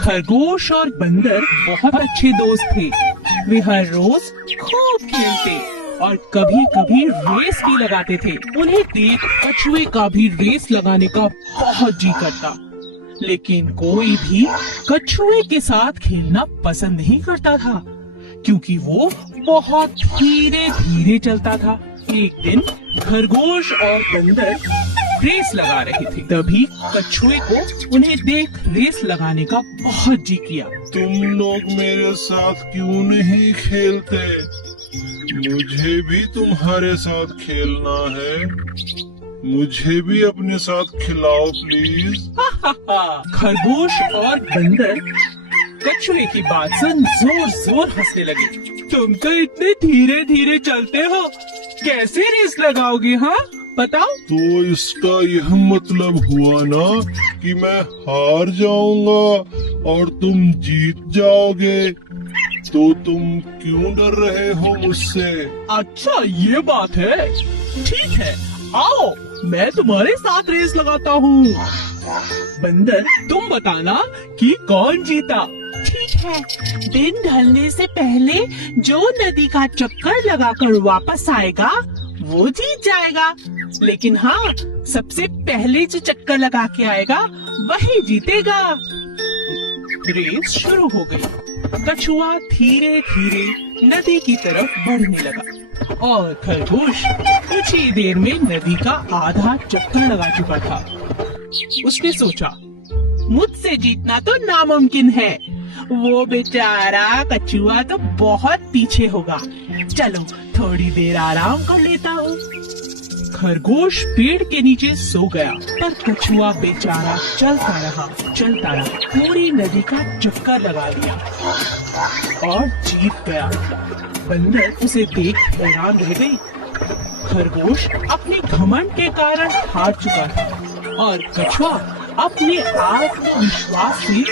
खरगोश और बंदर बहुत अच्छे दोस्त थे। वे हर रोज खूब खेलते और कभी कभी रेस भी लगाते थे। उन्हें देख कछुए का भी रेस लगाने का बहुत जी करता, लेकिन कोई भी कछुए के साथ खेलना पसंद नहीं करता था, क्योंकि वो बहुत धीरे धीरे चलता था। एक दिन खरगोश और बंदर रेस लगा रहे थे, तभी कछुए को उन्हें देख रेस लगाने का बहुत जी किया। तुम लोग मेरे साथ क्यों नहीं खेलते? मुझे भी तुम्हारे साथ खेलना है। मुझे भी अपने साथ खिलाओ प्लीज। खरगोश और बंदर कछुए की बात सुन जोर जोर हंसने लगे। तुम तो इतने धीरे धीरे चलते हो, कैसे रेस लगाओगे? हाँ बताओ। तो इसका यह मतलब हुआ ना कि मैं हार जाऊंगा और तुम जीत जाओगे। तो तुम क्यों डर रहे हो मुझसे? अच्छा ये बात है, ठीक है, आओ मैं तुम्हारे साथ रेस लगाता हूँ। बंदर तुम बताना कि कौन जीता। ठीक है, दिन ढलने से पहले जो नदी का चक्कर लगाकर वापस आएगा वो जीत जाएगा, लेकिन हाँ सबसे पहले जो चक्कर लगा के आएगा वही जीतेगा। रेस शुरू हो गई। कछुआ धीरे धीरे नदी की तरफ बढ़ने लगा और खरगोश कुछ ही देर में नदी का आधा चक्कर लगा चुका था। उसने सोचा, मुझसे जीतना तो नामुमकिन है, वो बेचारा कछुआ तो बहुत पीछे होगा। चलो थोड़ी देर आराम कर लेता हूँ। खरगोश पेड़ के नीचे सो गया, पर कछुआ बेचारा चलता रहा, पूरी नदी का चक्कर लगा लिया और जीत गया। बंदर उसे देख हैरान रह गई। खरगोश अपने घमंड के कारण हार चुका था और कछुआ अपने आत्मविश्वास से